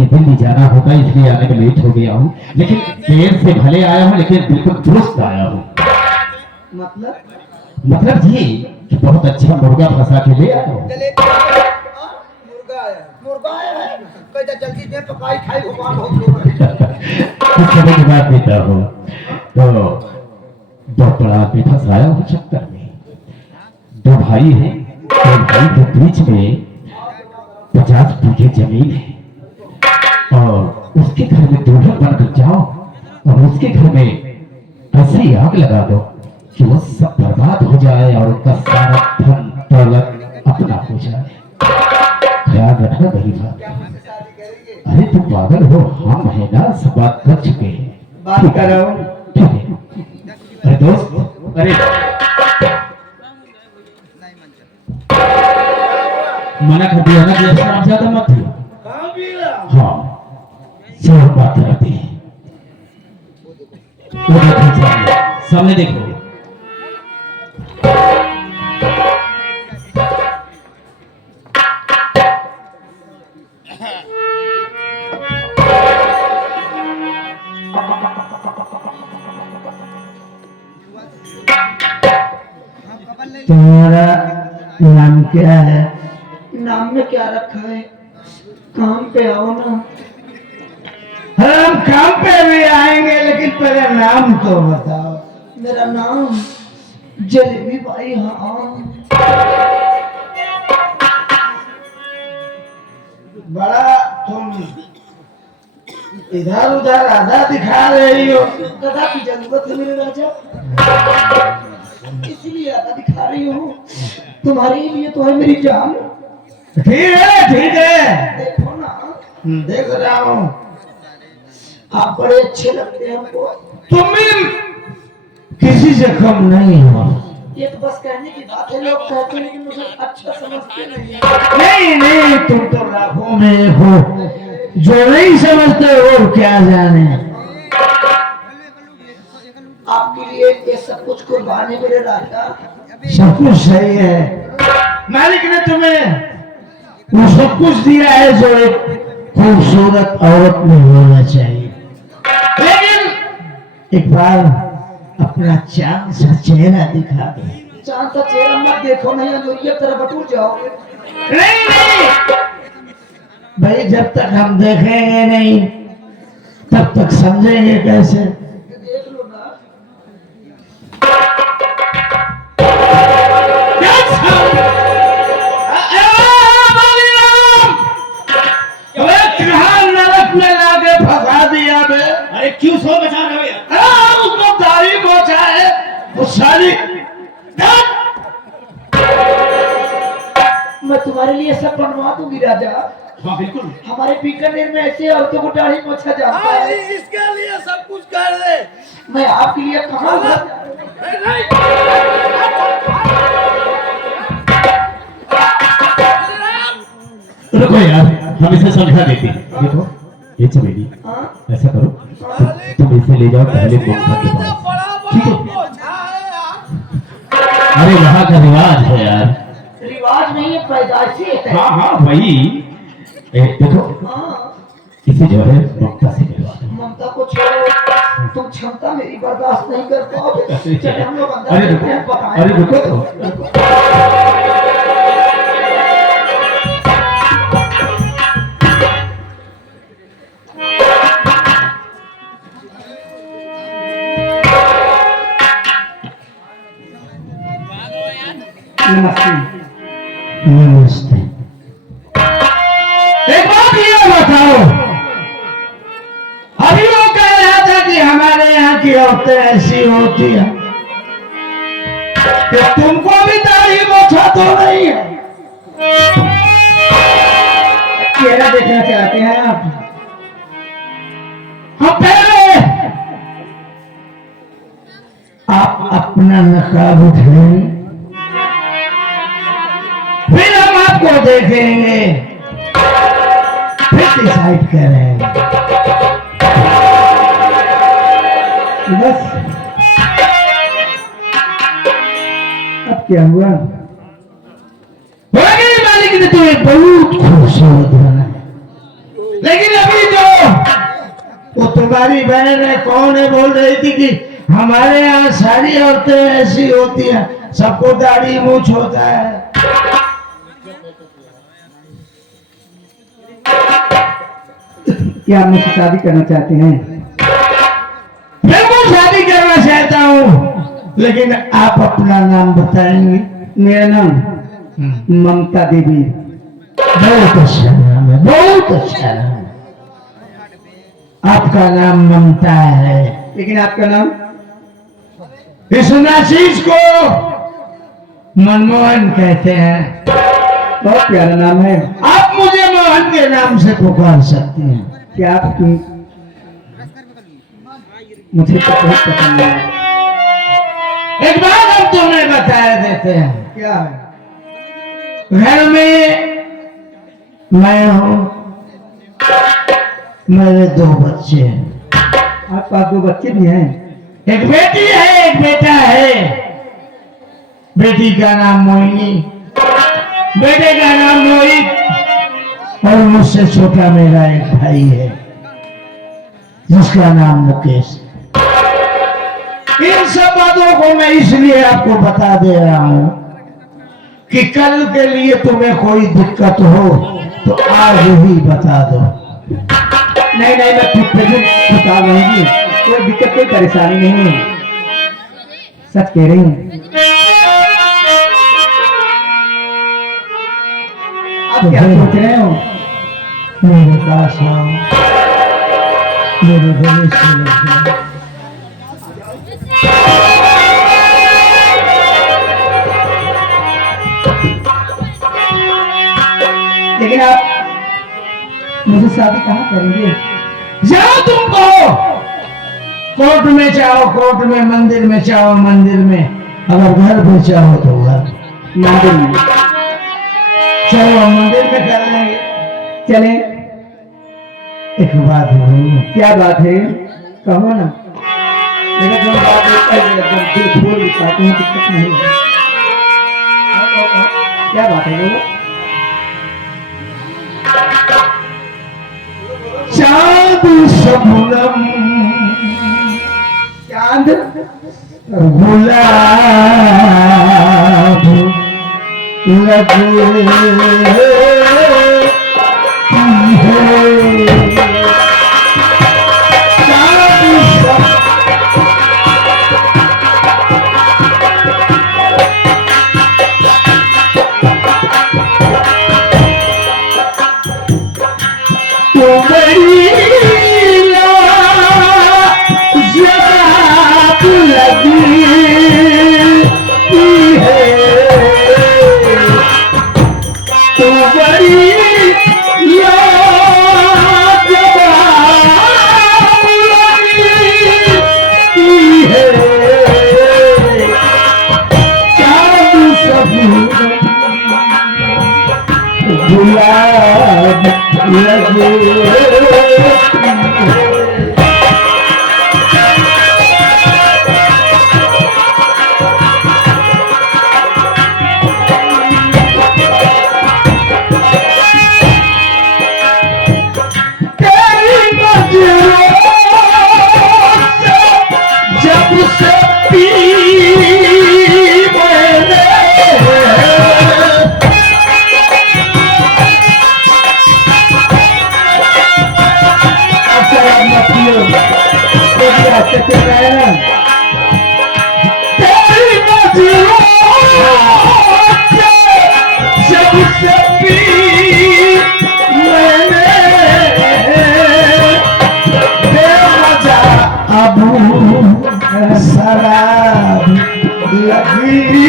कहीं दिल्ली जाना होगा इसलिए आने में लेट हो गया हूँ, लेकिन देर से भले आया हूँ लेकिन बिल्कुल दुरुस्त आया हूँ। मतलब ये कि बहुत अच्छा मुर्गा फंसा के ले आया हूँ। मुर्गा आया है कहता जल्दी दे पकाई खाई भगवान बहुत हो रहा है। कुछ समय के बाद देता हूँ तो डॉक्टर पे फंसाया हूँ चक्कर में। दो भाई हैं, दो भाई के बीच में 50 बीघे जमीन है और उसके घर में दूल्हा बनकर जाओ और उसके घर में ऐसी आग लगा दो कि वो सब बर्बाद हो जाए और उसका सारा धन दौलत अपना हो जाए। ख्याल रखना गरीबा। अरे तुम पागल हो, हम है ना, सब बात कर चुके हैं। बात करो। ठीक है। अरे दोस्त, अरे मना कर दिया ना कि शराब ज्यादा मत पियो। हाँ, सब बात करते हैं। वो देखो सामने देखो। तुम्हारा नाम क्या है? नाम में क्या रखा है? काम पे आओ ना। हम काम पे भी आएंगे लेकिन पहले नाम तो बताओ। मेरा नाम जलेबी भाई। हाँ, बड़ा तुम इधर उधर आधा दिखा रही हो। दादा की जरूरत है मेरे राजा, इसलिए आधा दिखा रही हूँ। तुम्हारे लिए तो है मेरी जान। ठीक है ठीक है, देखो ना, देख रहा हूँ आप बड़े अच्छे लगते हैं हमको। तुम भी किसी से कम नहीं हो। ये तो बस कहने की बात है, लोग कहते हैं लेकिन मुझे अच्छा समझते नहीं। नहीं तुम तो लाखों में एक हो, जो नहीं समझते वो क्या जाने। आपके लिए ये सब कुछ कुर्बानी मेरे राजा। सब कुछ सही है, मालिक ने तुम्हें वो सब कुछ दिया है जो एक खूबसूरत औरत में होना चाहिए। लेकिन एक बार अपना चांद सा चेहरा दिखा दो। चांद सा चेहरा मत देखो, नहीं अंजोरिया तरह बटूर जाओगे। नहीं नहीं भाई, जब तक हम देखेंगे नहीं तब तक समझेंगे कैसे। देख लो ना। अरे क्यों सो बचा रहे हो? उसको दाढ़ी पहुंचा है वो सारी। मैं तुम्हारे लिए सब बनवा दूंगी राजा। हाँ बिल्कुल। हमारे बीकानेर में ऐसे औरतों को दाढ़ी पोछा जाता है। इसके लिए सब कुछ कर दे। मैं आपके लिए कहाँ रुको यार, हम इसे समझा देते हैं। देखो ये चमेली, ऐसा करो तुम इसे ले जाओ पहले मक्का के पास, ठीक है? अरे वहाँ का रिवाज है यार। रिवाज नहीं है, पैदाइशी है। हाँ हाँ वही। देखो इसे जो है ममता से मिलवा दो। ममता को छोड़ो, तुम क्षमता मेरी बर्दाश्त नहीं कर पाओगे। चलो हम लोग अंदर अरे चलते हैं, बताएं। अरे रुको तो। नमस्ते। नमस्ते। एक बात ये बताओ, अभी वो कह रहा था कि हमारे यहाँ की औरतें ऐसी होती हैं, तो तुमको भी दाढ़ी मोछा तो नहीं है? चेहरा देखना चाहते हैं आप? हम पहले आप अपना नकाब उठाएं, फिर हम आपको देखेंगे, फिर डिसाइड करेंगे। बस अब क्या हुआ? मालिक ने तुम्हें बहुत खूबसूरत बना है, लेकिन अभी तुम्हारी बहन है, कौन है, बोल रही थी कि हमारे यहाँ सारी औरतें ऐसी होती हैं, सबको दाढ़ी मूछ होता है। क्या आप मुझसे शादी करना चाहते हैं? बिल्कुल शादी करना चाहता हूँ, लेकिन आप अपना नाम बताएंगे? मेरा नाम ममता देवी। बहुत अच्छा नाम है, बहुत अच्छा नाम है। आपका नाम ममता है, लेकिन आपका नाम? इस नाचीज को मनमोहन कहते हैं। बहुत प्यारा नाम है। आप मुझे मोहन के नाम से पुकार सकती हैं। क्या आप मुझे तो बहुत पसंद है। एक बात हम तुम्हें बता देते हैं। क्या है? घर में मैं हूँ, मेरे 2 बच्चे हैं। आपके पास 2 बच्चे भी हैं? एक बेटी है, एक बेटा है। बेटी का नाम मोहिनी, बेटे का नाम मोहित, और मुझसे छोटा मेरा एक भाई है जिसका नाम मुकेश। इन सब बातों को मैं इसलिए आपको बता दे रहा हूं कि कल के लिए तुम्हें कोई दिक्कत हो तो आज ही बता दो। नहीं नहीं, मैं खुद से भी बता रहूंगी, कोई दिक्कत कोई परेशानी नहीं है, सच कह रही हूँ। आप क्या सोच रहे हो? मेरे पास आओ, मेरे गले से लग जाओ। लेकिन आप मुझे शादी कहाँ करेंगे? जाओ तुम कहो, कोर्ट में चाहो कोर्ट में, मंदिर में चाहो मंदिर में, अगर घर पे चाहो तो घर। मंदिर में? चलो मंदिर में कर लेंगे। चले। एक बात बोलूं? क्या बात है? कहो ना। मेरा जो बात है दिल खोल भी पाती हूँ, दिक्कत नहीं है। क्या बात है? बोलो। चांद शबनम, चांद गुलाब लगे गुलाब लगे। जब से पी मैंने, अच्छा मत पियो, तेरी नजरों से जब से पी मैंने, बेवजह अब शराब लगी थी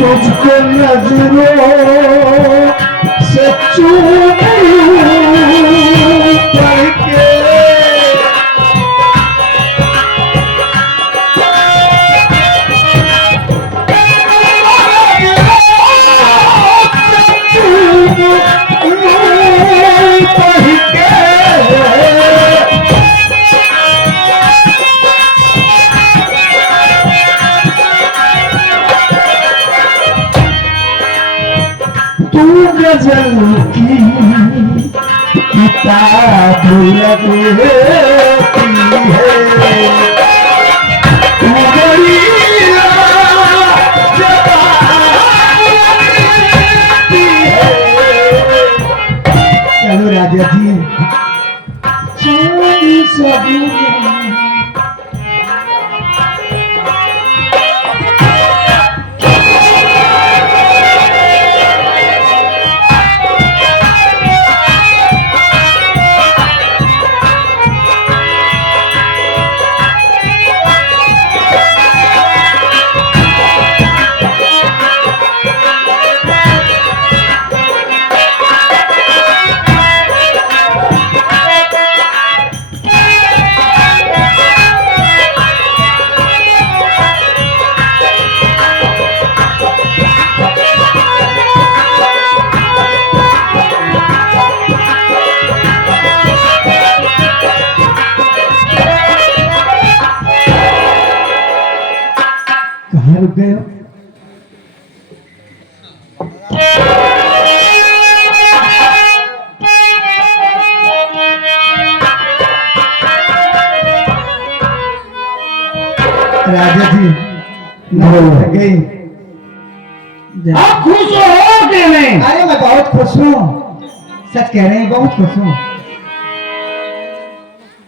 तुझको नजरों से चूमूं करके, तू गजल की किताब लगती है, तू बड़ी लाजवाब है। चलो राजा जी, चांद सबूर कहाँ रुक गए हो? राजा जी थक गई। आप खुश हो कि नहीं? अरे मैं बहुत खुश हूँ, सच कह रहे हैं, बहुत खुश हूँ।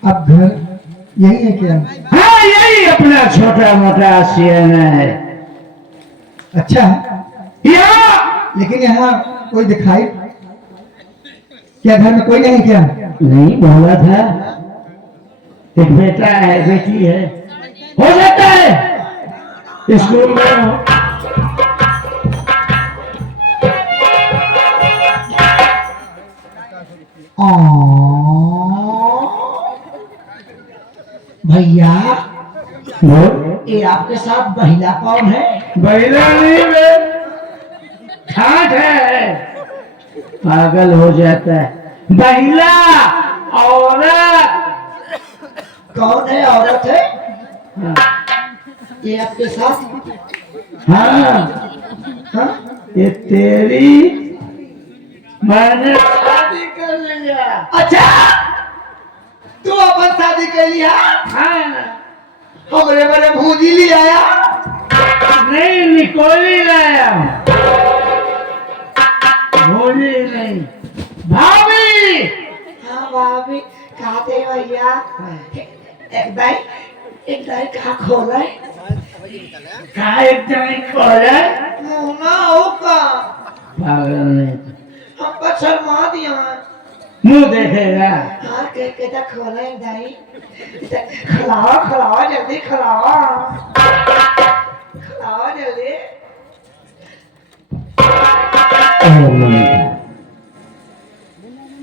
अब घर यही है क्या? हाँ, यही अपना छोटा मोटा आशियाना है। अच्छा, यहाँ लेकिन यहाँ कोई दिखाई, क्या घर में कोई नहीं क्या? नहीं बोला था, एक बेटा है बेटी है, हो जाता है स्कूल में हो। भैया, बोल। ये आपके साथ महिला कौन है? महिला नहीं बे, ठाठ है, पागल हो जाता है। महिला औरत। कौन है? औरत है हाँ, ये आपके साथ? हाँ, हाँ? ये तेरी, मैंने शादी कर लिया। अच्छा, तू अपन शादी कर लिया? हाँ, हमरे बड़े भूजी ले आया? नहीं निकोली लाया, भोली नहीं, भाभी। हाँ भाभी, कहा थे भैया? एक दाई कहा खोला है? का एक जने खोला, मुना होगा, पागल नहीं, हम पर शर्मा दिया। मुंह देखेगा। हाँ, कहता खोला है दाई, खिलाओ खिलाओ जल्दी खिलाओ, खिलाओ जल्दी।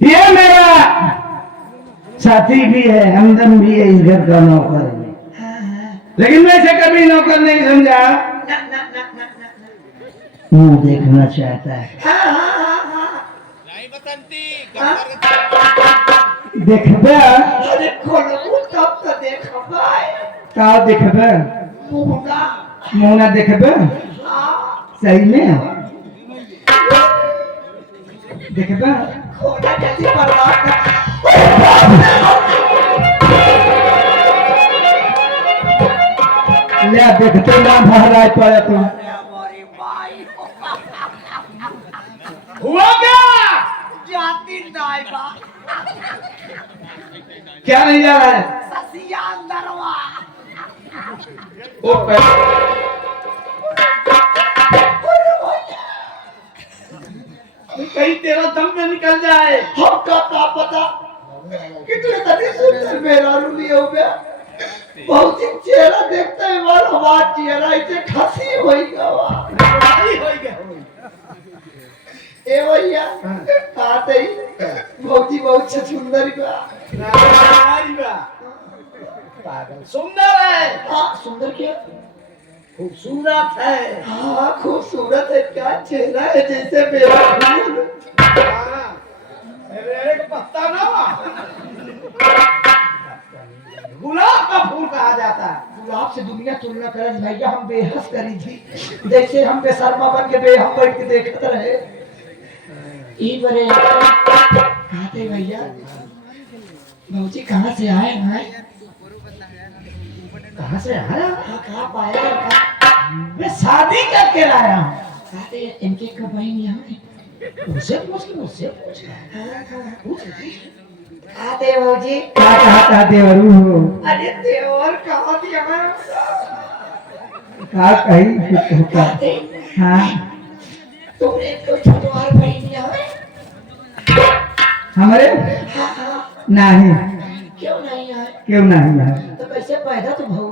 ये मेरा साथी भी है, हमदम भी है, इस घर का नौकर है, हाँ हाँ, लेकिन मैं इसे कभी नौकर नहीं समझा। ना ना ना ना ना, मुंह देखना चाहता है। हाँ हाँ हाँ हाँ, देखबे अरे खोलो तब तो देखो भाई, का देखबे? मुना। मोना देखबे? हाँ, सही में देखबे? खोला जल्दी बर्बाद कर। ले देखते ना भराई पड़े तो। हुआ क्या? जाती नाई बा, क्या नहीं जा रहा है? ससिया अंदरवा। ओ कहीं तेरा दम में निकल जाए। हमका का पता कितने तनी सुंदर मेरा रूली हो गया, बहुत ही चेहरा देखते हैं वाला हमारा चेहरा इसे खसी होई गवा। ए भैया, आते ही बहुत ही बहुत सुंदर बा। पागल सुंदर है। हाँ, सुंदर क्या? खूबसूरत है। हाँ, खूबसूरत है, क्या चेहरा है जैसे मेरा फूल। रेड़े का पत्ता ना, गुलाब का फूल कहा जाता है। गुलाब से दुनिया तुलना करे भैया, हम बेहस करी थी, जैसे हम बेशर्मा बन के हम बैठ के देखते रहे। ई बरे कहाँ थे भैया? भाऊजी कहाँ से आए हैं? कहाँ से आया? कहाँ पाया? मैं शादी करके लाया हूँ। कहते इनके कब बहन यहाँ है? मुझसे पूछ आते भाऊजी। क्या कहा देवरू हो? अरे देवर कहाँ दिया मैं? क्या कही होता? हाँ तुमने तो छोटवार बहन यहाँ है? हमारे हाँ। नहीं क्यों नहीं है? क्यों नहीं है? तो कैसे पैदा तो भाऊ?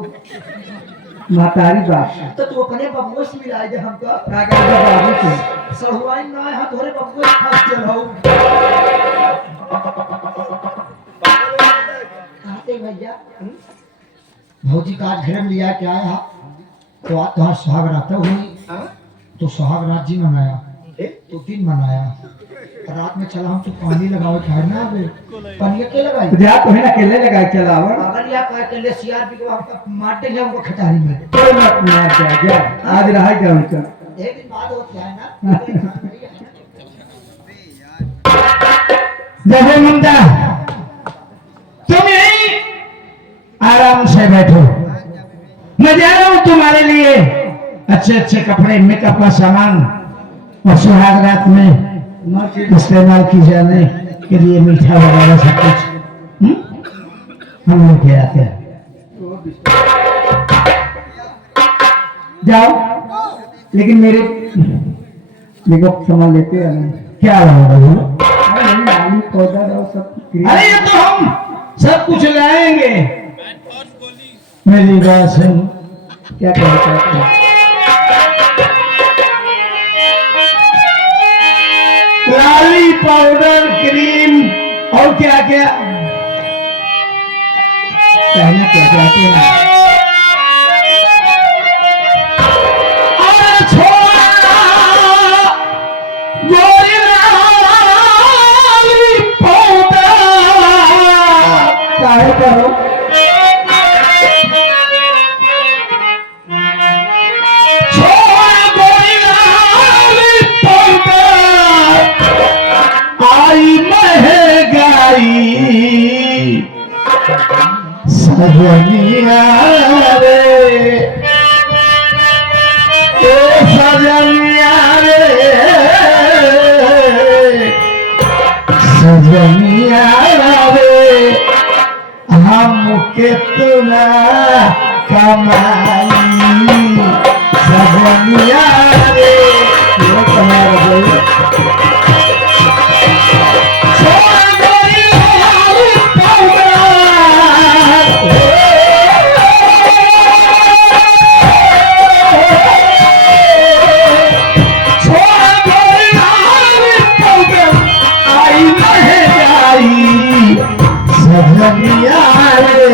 महतारी बाप तो तू अपने बबुआ से मिलाई दे हमको। बाबू से सहुआई ना है थोड़े बबुआ से खास चलाओ। आते भैया भौजी का आज घर में लिया क्या है? तो आज तो सुहाग रात हुई तो सुहाग रात जी मनाया तो दिन मनाया रात में चला हम तो पानी लगाओ खाए ना अबे पानी के लगाई जा तो है ना केले लगा चलावा अगर या का के लिए सीआरपी को हमको मारते हैं हमको खटारी में कोई मत मार जा आज रहा जाऊं तो एक दिन बाद होता है ना। देखो ममता, तुम यही आराम से बैठो। मैं जा रहा हूँ तुम्हारे लिए अच्छे अच्छे कपड़े, मेकअप का सामान और सुहाग रात में इस्तेमाल की जाने के लिए मीठा वगैरह सब कुछ हम लोग के आते हैं। जाओ लेकिन मेरे देखो सामान लेते हैं ना क्या होगा बोलो? आलू पौधा और सब अरे ये तो हम सब कुछ लाएंगे। मेरी बात सुन, क्या कहते हैं? लाली पाउडर क्रीम और क्या क्या कहना क्या चाहते हैं? और छोड़ा गोरी लाली पाउडर काहे करो छोड़ा गोरी लाली पाउडर आई महंगाई सजनिया रे ओ सजनिया रे सजनिया रे हम कितना कमाई सजनिया रे ये तुम्हारा भाई छोड़ गई लाली पाउडर आई महंगाई सजनिया रे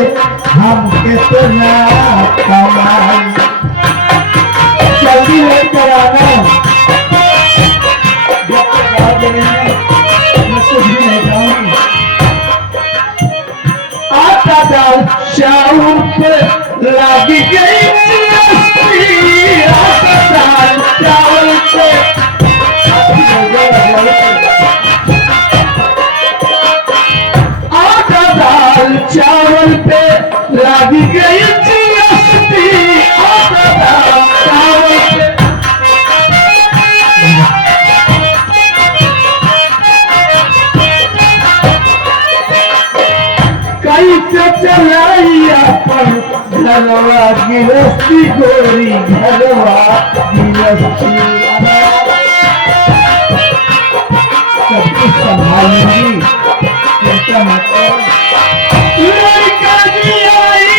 हम कितना कमाई। जल्दी लेकर आना जब तक आ जाएंगे मैं कुछ भी नहीं खाऊंगी आटा दाल चाउर पे लगी गई चिरस्ती आटा दाल चावल पे आटा दाल चावल पे लगी गई चिरस्ती आटा दाल चावल पे कैसे चलाइया पर घरवा गिरस्ती गोरी घरवा गिरस्ती सब कुछ संभालूंगी चिंता मत करो लड़का भी आई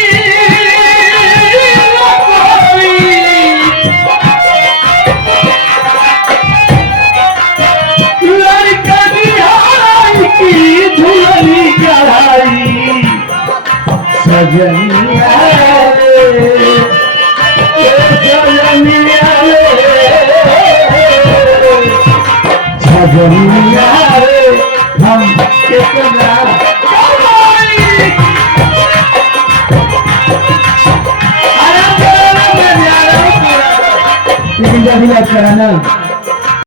लड़का भी आई की धुलनी गढ़ाई सजनिया रे सजनिया रे सजनिया रे हम कितना कमाई। लेकिन जब इलाज कराना